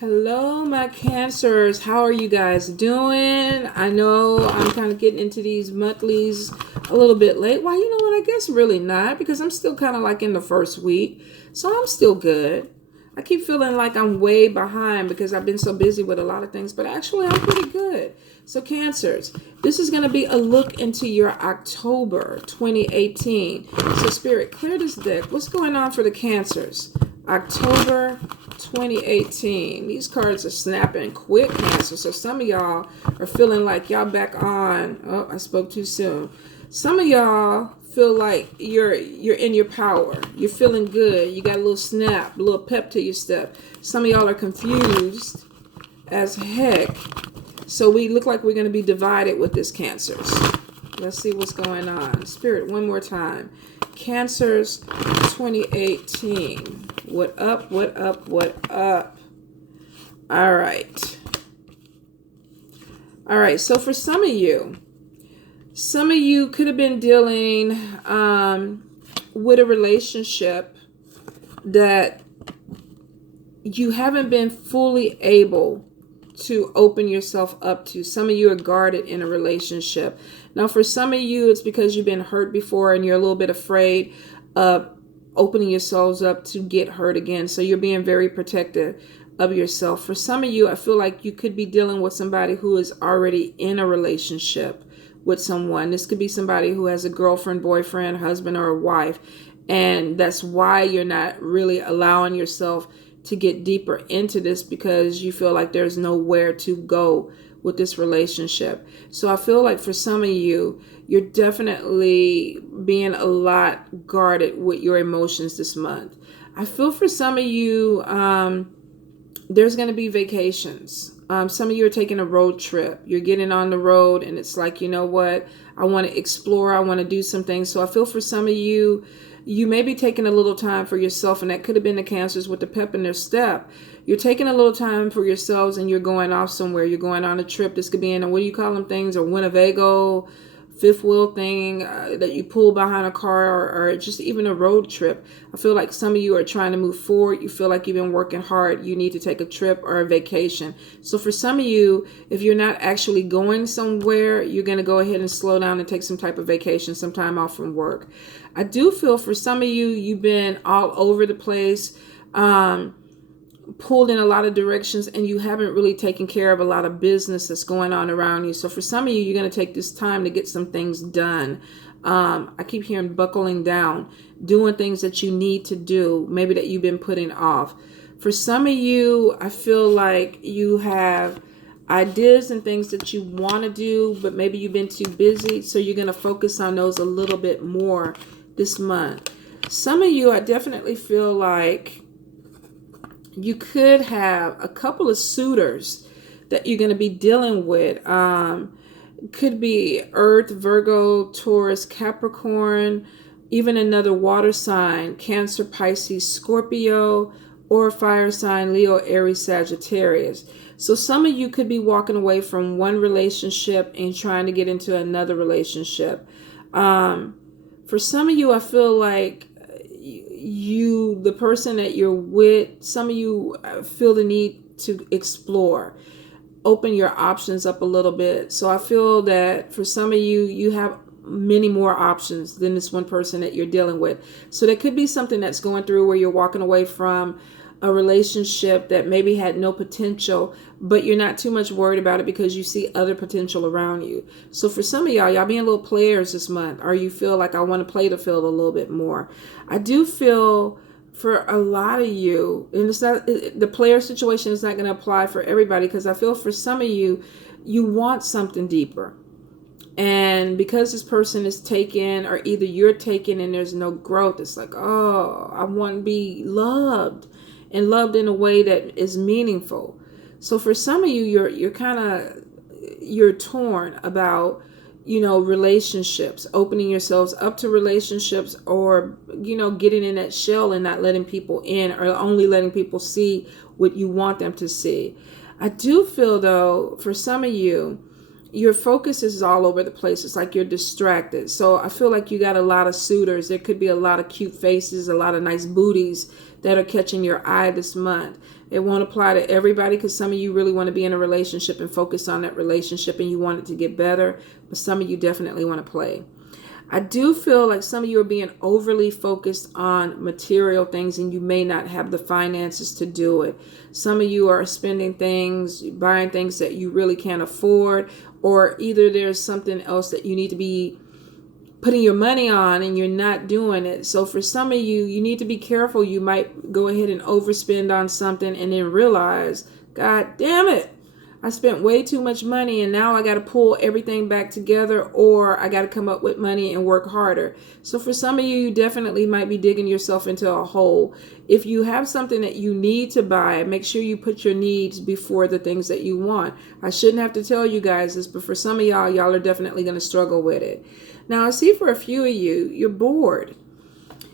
Hello, my Cancers. How are you guys doing? I know I'm kind of getting into these monthlies a little bit late. Well, you know what? I guess really not because I'm still kind of like in the first week. So I'm still good. I keep feeling like I'm way behind because I've been so busy with a lot of things, but actually I'm pretty good. So Cancers, this is going to be a look into your October 2018. So Spirit, clear this deck. What's going on for the Cancers? October 2018. These cards are snapping quick, Cancer. So some of y'all are feeling like y'all back on. Oh, I spoke too soon. Some of y'all feel like you're in your power. You're feeling good. You got a little snap, a little pep to your step. Some of y'all are confused as heck. So we look like we're going to be divided with this Cancers. Let's see what's going on. Spirit, one more time. Cancers 2018. What up, what up, what up? All right. All right, so for some of you could have been dealing with a relationship that you haven't been fully able to open yourself up to. Some of you are guarded in a relationship. Now, for some of you, it's because you've been hurt before and you're a little bit afraid of opening yourselves up to get hurt again. So you're being very protective of yourself. For some of you, I feel like you could be dealing with somebody who is already in a relationship with someone. This could be somebody who has a girlfriend, boyfriend, husband, or a wife. And that's why you're not really allowing yourself to get deeper into this because you feel like there's nowhere to go with this relationship. So I feel like for some of you, you're definitely being a lot guarded with your emotions this month. I feel for some of you, there's going to be vacations. Some of you are taking a road trip. You're getting on the road and it's like, you know what? I want to explore. I want to do some things. So I feel for some of you, you may be taking a little time for yourself, and that could have been the Cancers with the pep in their step. You're taking a little time for yourselves and you're going off somewhere. You're going on a trip. This could be in a, what do you call them things? A Winnebago, fifth wheel thing that you pull behind a car, or just even a road trip. I feel like some of you are trying to move forward. You feel like you've been working hard. You need to take a trip or a vacation. So for some of you, if you're not actually going somewhere, you're going to go ahead and slow down and take some type of vacation, some time off from work. I do feel for some of you, you've been all over the place, pulled in a lot of directions, and you haven't really taken care of a lot of business that's going on around you. So for some of you, you're going to take this time to get some things done. I keep hearing buckling down, doing things that you need to do, maybe that you've been putting off. For some of you, I feel like you have ideas and things that you want to do, but maybe you've been too busy. So you're going to focus on those a little bit more this month. Some of you, I definitely feel like you could have a couple of suitors that you're going to be dealing with. Could be Earth, Virgo, Taurus, Capricorn, even another water sign, Cancer, Pisces, Scorpio, or fire sign, Leo, Aries, Sagittarius. So some of you could be walking away from one relationship and trying to get into another relationship. For some of you, I feel like the person that you're with, some of you feel the need to explore, open your options up a little bit. So I feel that for some of you, you have many more options than this one person that you're dealing with. So there could be something that's going through where you're walking away from a relationship that maybe had no potential, but you're not too much worried about it because you see other potential around you. So for some of y'all being little players this month, or you feel like I want to play the field a little bit more. I do feel for a lot of you, and it's not, the player situation is not going to apply for everybody, because I feel for some of you, you want something deeper. And because this person is taken, or either you're taken and there's no growth, it's like, oh, I want to be loved, and loved in a way that is meaningful. So for some of you, you're torn about, relationships, opening yourselves up to relationships, or, getting in that shell and not letting people in, or only letting people see what you want them to see. I do feel, though, for some of you, your focus is all over the place. It's like you're distracted. So I feel like you got a lot of suitors. There could be a lot of cute faces, a lot of nice booties that are catching your eye this month. It won't apply to everybody because some of you really want to be in a relationship and focus on that relationship and you want it to get better, but some of you definitely want to play. I do feel like some of you are being overly focused on material things and you may not have the finances to do it. Some of you are spending things, buying things that you really can't afford, or either there's something else that you need to be putting your money on and you're not doing it. So for some of you, you need to be careful. You might go ahead and overspend on something and then realize, God damn it, I spent way too much money and now I got to pull everything back together, or I got to come up with money and work harder. So for some of you, you definitely might be digging yourself into a hole. If you have something that you need to buy, make sure you put your needs before the things that you want. I shouldn't have to tell you guys this, but for some of y'all are definitely going to struggle with it. Now, I see for a few of you, you're bored.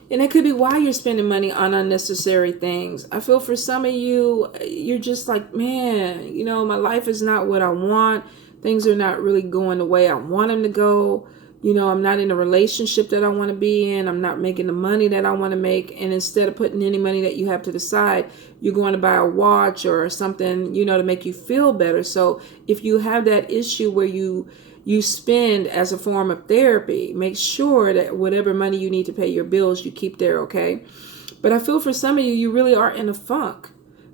And it could be why you're spending money on unnecessary things. I feel for some of you, you're just like, man, you know, my life is not what I want. Things are not really going the way I want them to go. You know, I'm not in a relationship that I want to be in. I'm not making the money that I want to make. And instead of putting any money that you have to the side, you're going to buy a watch or something, you know, to make you feel better. So if you have that issue where you spend as a form of therapy, make sure that whatever money you need to pay your bills, you keep there, okay? But I feel for some of you, you really are in a funk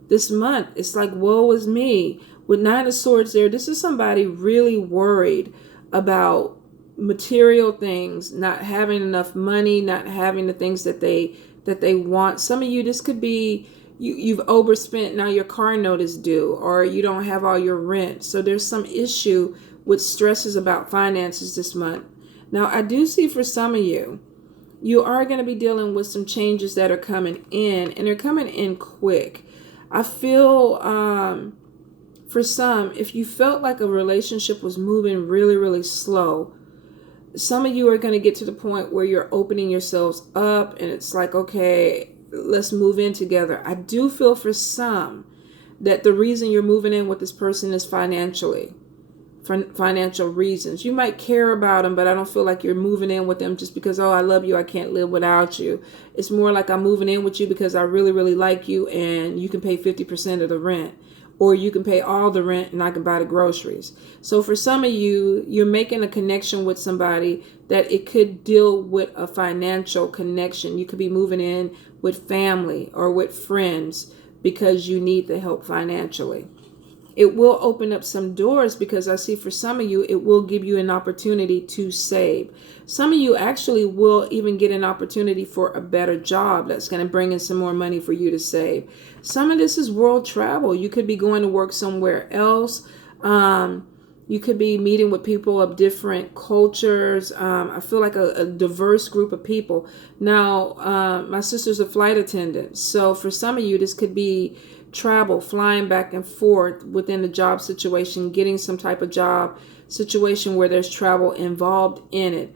this month. It's like, woe is me. With Nine of Swords there, this is somebody really worried about material things, not having enough money, not having the things that they want. Some of you, this could be you've overspent, now your car note is due, or you don't have all your rent. So there's some issue with stresses about finances this month. Now, I do see for some of you, you are going to be dealing with some changes that are coming in, and they're coming in quick. I feel for some, if you felt like a relationship was moving really, really slow, some of you are going to get to the point where you're opening yourselves up and it's like, okay, let's move in together. I do feel for some that the reason you're moving in with this person is financially. For financial reasons. You might care about them, but I don't feel like you're moving in with them just because, oh, I love you, I can't live without you. It's more like I'm moving in with you because I really, really like you and you can pay 50% of the rent, or you can pay all the rent and I can buy the groceries. So for some of you, you're making a connection with somebody that it could deal with a financial connection. You could be moving in with family or with friends because you need the help financially. It will open up some doors because I see for some of you, it will give you an opportunity to save. Some of you actually will even get an opportunity for a better job that's going to bring in some more money for you to save. Some of this is world travel. You could be going to work somewhere else. You could be meeting with people of different cultures. I feel like a diverse group of people. Now, my sister's a flight attendant. So for some of you, this could be travel, flying back and forth within the job situation, getting some type of job situation where there's travel involved in it.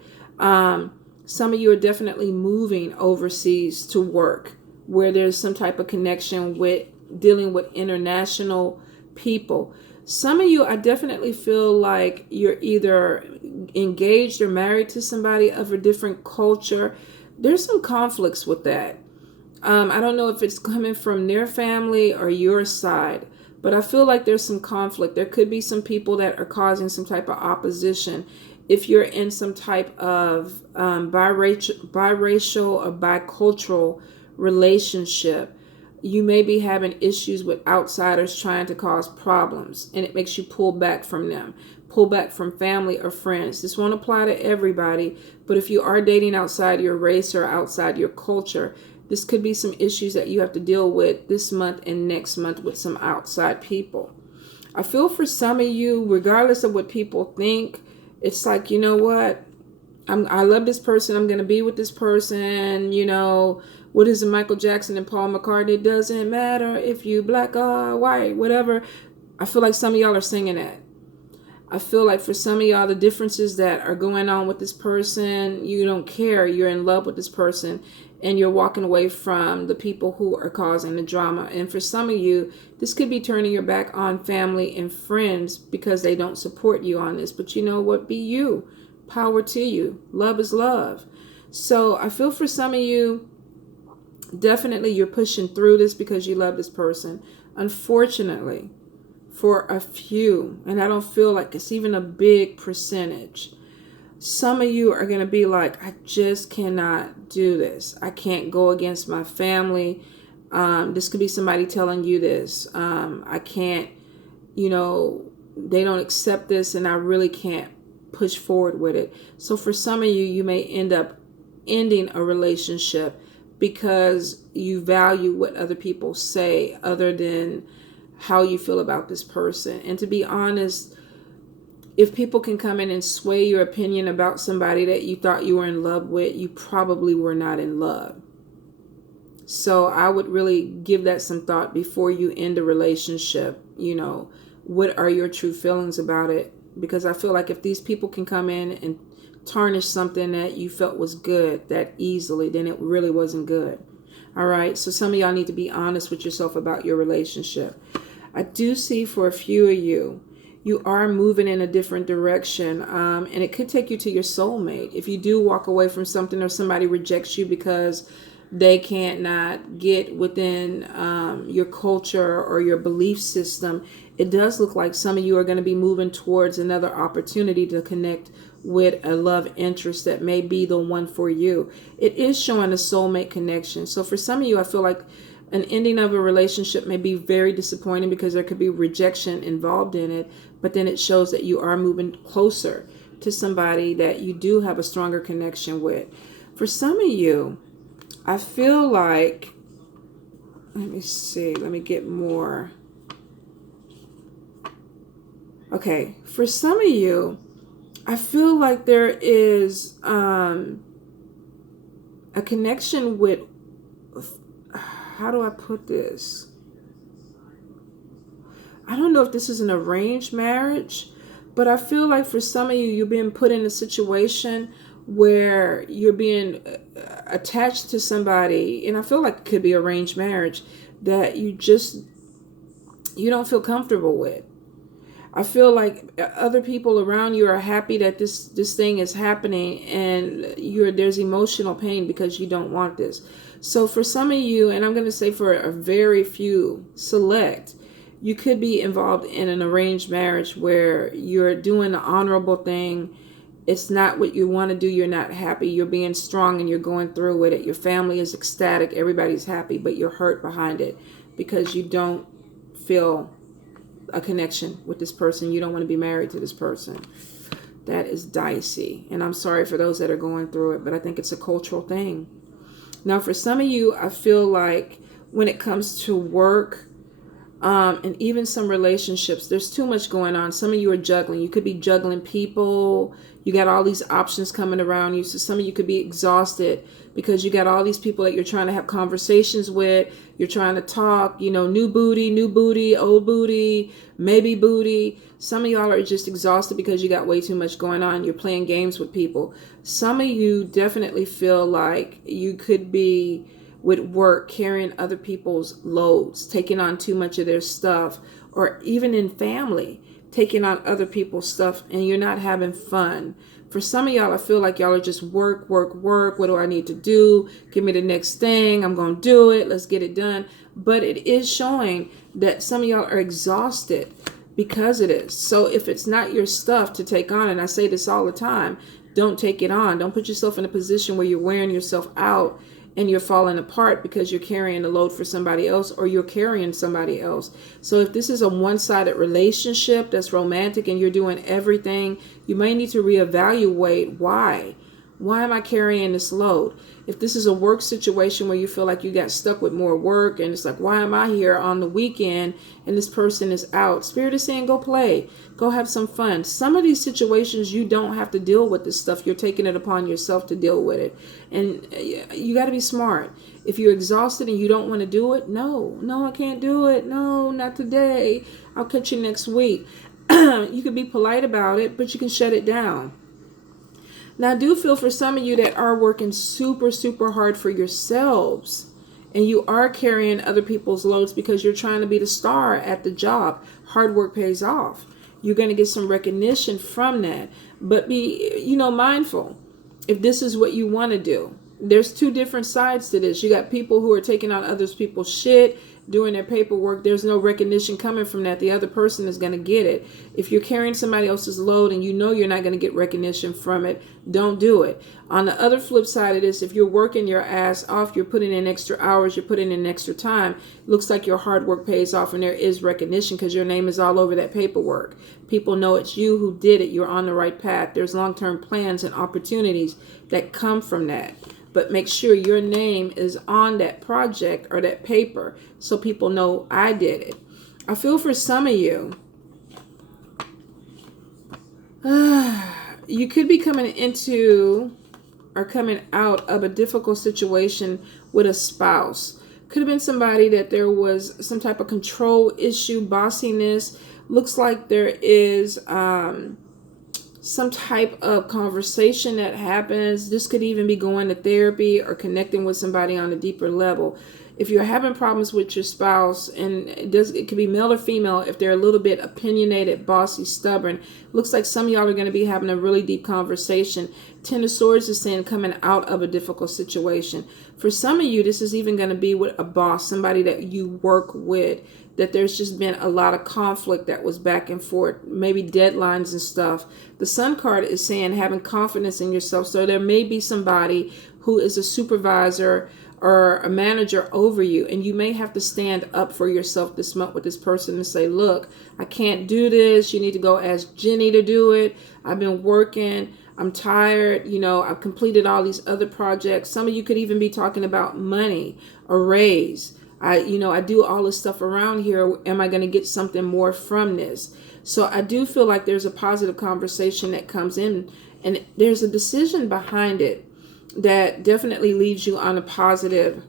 Some of you are definitely moving overseas to work where there's some type of connection with dealing with international people. Some of you, I definitely feel like you're either engaged or married to somebody of a different culture. There's some conflicts with that. I don't know if it's coming from their family or your side, but I feel like there's some conflict. There could be some people that are causing some type of opposition. If you're in some type of biracial or bicultural relationship, you may be having issues with outsiders trying to cause problems, and it makes you pull back from them, pull back from family or friends. This won't apply to everybody, but if you are dating outside your race or outside your culture, this could be some issues that you have to deal with this month and next month with some outside people. I feel for some of you, regardless of what people think, it's like, you know what? I love this person. I'm going to be with this person. You know, what is it, Michael Jackson and Paul McCartney? It doesn't matter if you black or white, whatever. I feel like some of y'all are singing that. I feel like for some of y'all, the differences that are going on with this person, you don't care. You're in love with this person. And you're walking away from the people who are causing the drama. And for some of you, this could be turning your back on family and friends because they don't support you on this. But you know what? Be you. Power to you. Love is love. So I feel for some of you, Definitely you're pushing through this because you love this person. Unfortunately, for a few, and I don't feel like it's even a big percentage, some of you are going to be like, I just cannot do this. I can't go against my family. This could be somebody telling you this. I can't, they don't accept this and I really can't push forward with it. So for some of you, you may end up ending a relationship because you value what other people say other than how you feel about this person. And to be honest, if people can come in and sway your opinion about somebody that you thought you were in love with, you probably were not in love. So I would really give that some thought before you end a relationship. What are your true feelings about it? Because I feel like if these people can come in and tarnish something that you felt was good that easily, then it really wasn't good. All right. So some of y'all need to be honest with yourself about your relationship. I do see for a few of you, you are moving in a different direction, and it could take you to your soulmate. If you do walk away from something or somebody rejects you because they can't not get within your culture or your belief system, it does look like some of you are going to be moving towards another opportunity to connect with a love interest that may be the one for you. It is showing a soulmate connection. So for some of you, I feel like an ending of a relationship may be very disappointing because there could be rejection involved in it, but then it shows that you are moving closer to somebody that you do have a stronger connection with. For some of you, I feel like, let me get more. Okay, for some of you, I feel like there is a connection with, how do I put this? I don't know if this is an arranged marriage, but I feel like for some of you, you're being put in a situation where you're being attached to somebody, and I feel like it could be arranged marriage, that you don't feel comfortable with. I feel like other people around you are happy that this thing is happening, and there's emotional pain because you don't want this. So for some of you, and I'm going to say for a very few select, you could be involved in an arranged marriage where you're doing the honorable thing. It's not what you want to do. You're not happy. You're being strong and you're going through with it. Your family is ecstatic. Everybody's happy, but you're hurt behind it because you don't feel a connection with this person. You don't want to be married to this person. That is dicey. And I'm sorry for those that are going through it, but I think it's a cultural thing. Now, for some of you, I feel like when it comes to work, and even some relationships, there's too much going on. Some of you are juggling. You could be juggling people. You got all these options coming around you. So some of you could be exhausted because you got all these people that you're trying to have conversations with. You're trying to talk, new booty, old booty, maybe booty. Some of y'all are just exhausted because you got way too much going on. You're playing games with people. Some of you definitely feel like you could be with work, carrying other people's loads, taking on too much of their stuff, or even in family, taking on other people's stuff, and you're not having fun. For some of y'all, I feel like y'all are just work. What do I need to do? Give me the next thing. I'm going to do it. Let's get it done. But it is showing that some of y'all are exhausted because of this. So if it's not your stuff to take on, and I say this all the time, don't take it on. Don't put yourself in a position where you're wearing yourself out and you're falling apart because you're carrying the load for somebody else or you're carrying somebody else. So if this is a one-sided relationship that's romantic and you're doing everything, you may need to reevaluate why. Why am I carrying this load? If this is a work situation where you feel like you got stuck with more work and it's like, why am I here on the weekend and this person is out? Spirit is saying, go play, go have some fun. Some of these situations, you don't have to deal with this stuff. You're taking it upon yourself to deal with it. And you got to be smart. If you're exhausted and you don't want to do it, no, I can't do it. No, not today. I'll catch you next week. You can be polite about it, but you can shut it down. Now, I do feel for some of you that are working super, super hard for yourselves and you are carrying other people's loads because you're trying to be the star at the job. Hard work pays off. You're going to get some recognition from that. But be, mindful if this is what you want to do. there's two different sides to this. You got people who are taking on other people's shit, doing their paperwork. There's no recognition coming from that. The other person is going to get it. If you're carrying somebody else's load and you know you're not going to get recognition from it, don't do it. On the other flip side of this, if you're working your ass off, you're putting in extra hours, you're putting in extra time, it looks like your hard work pays off and there is recognition because your name is all over that paperwork. People know it's you who did it. You're on the right path. There's long-term plans and opportunities that come from that. But make sure your name is on that project or that paper so people know I did it. I feel for some of you, you could be coming into or coming out of a difficult situation with a spouse. Could have been somebody that there was some type of control issue, bossiness. Looks like there is some type of conversation that happens. This could even be going to therapy or connecting with somebody on a deeper level. If you're having problems with your spouse, and it could be male or female, if they're a little bit opinionated, bossy, stubborn, looks like some of y'all are going to be having a really deep conversation. Ten of Swords is saying coming out of a difficult situation. For some of you, this is even going to be with a boss, somebody that you work with, that there's just been a lot of conflict that was back and forth, maybe deadlines and stuff. The Sun card is saying having confidence in yourself. So there may be somebody who is a supervisor or a manager over you, and you may have to stand up for yourself this month with this person and say, look, I can't do this. You need to go ask Jenny to do it. I've been working. I'm tired. You know, I've completed all these other projects. Some of you could even be talking about money, a raise. I do all this stuff around here. Am I going to get something more from this? So I do feel like there's a positive conversation that comes in, and there's a decision behind it that definitely leaves you on a positive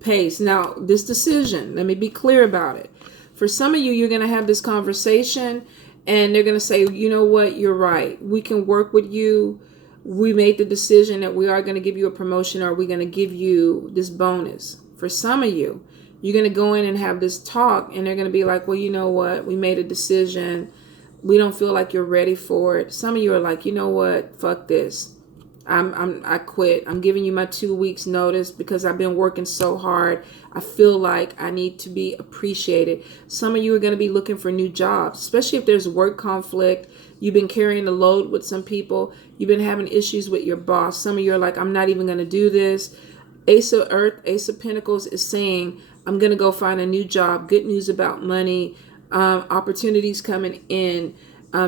pace. Now, this decision, let me be clear about it. For some of you, you're going to have this conversation and they're going to say, you know what, you're right. We can work with you. We made the decision that we are going to give you a promotion, or we're going to give you this bonus. For some of you, you're going to go in and have this talk and they're going to be like, well, you know what? We made a decision. We don't feel like you're ready for it. Some of you are like, you know what? Fuck this. I quit. I'm giving you my 2 weeks notice because I've been working so hard. I feel like I need to be appreciated. Some of you are going to be looking for new jobs, especially if there's work conflict. You've been carrying the load with some people. You've been having issues with your boss. Some of you are like, I'm not even going to do this. Ace of Earth, Ace of Pentacles is saying, I'm going to go find a new job. Good news about money, opportunities coming in.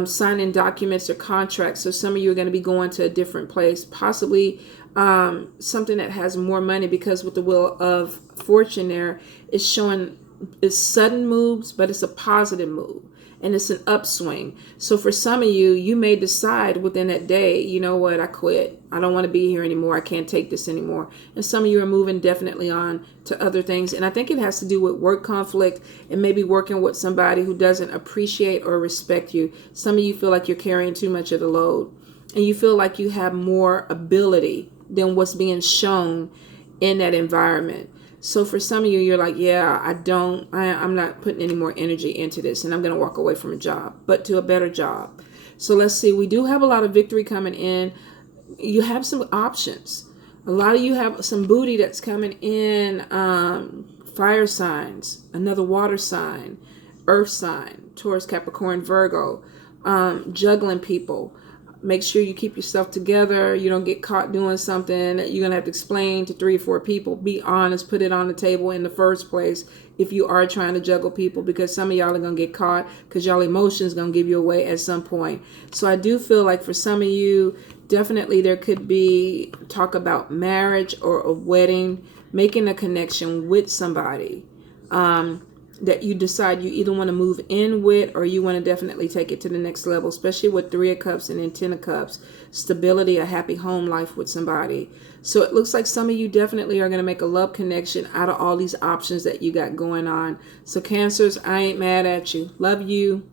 Signing documents or contracts. So some of you are going to be going to a different place, possibly something that has more money, because with the Wheel of Fortune there, it's showing it's sudden moves, but it's a positive move and it's an upswing. So for some of you, you may decide within that day, you know what, I quit. I don't want to be here anymore. I can't take this anymore. And some of you are moving definitely on to other things. And I think it has to do with work conflict and maybe working with somebody who doesn't appreciate or respect you. Some of you feel like you're carrying too much of the load and you feel like you have more ability than what's being shown in that environment. So for some of you, you're like, yeah, I'm not putting any more energy into this and I'm going to walk away from a job, but to a better job. So let's see. We do have a lot of victory coming in. You have some options. A lot of you have some booty that's coming in. Fire signs, another water sign, earth sign, Taurus, Capricorn, Virgo, juggling people. Make sure you keep yourself together. You don't get caught doing something that you're going to have to explain to 3 or 4 people. Be honest. Put it on the table in the first place if you are trying to juggle people, because some of y'all are going to get caught because y'all emotions going to give you away at some point. So I do feel like for some of you, definitely there could be talk about marriage or a wedding, making a connection with somebody that you decide you either want to move in with or you want to definitely take it to the next level, especially with 3 of Cups and then 10 of Cups. Stability, a happy home life with somebody. So it looks like some of you definitely are going to make a love connection out of all these options that you got going on. So Cancers, I ain't mad at you. Love you.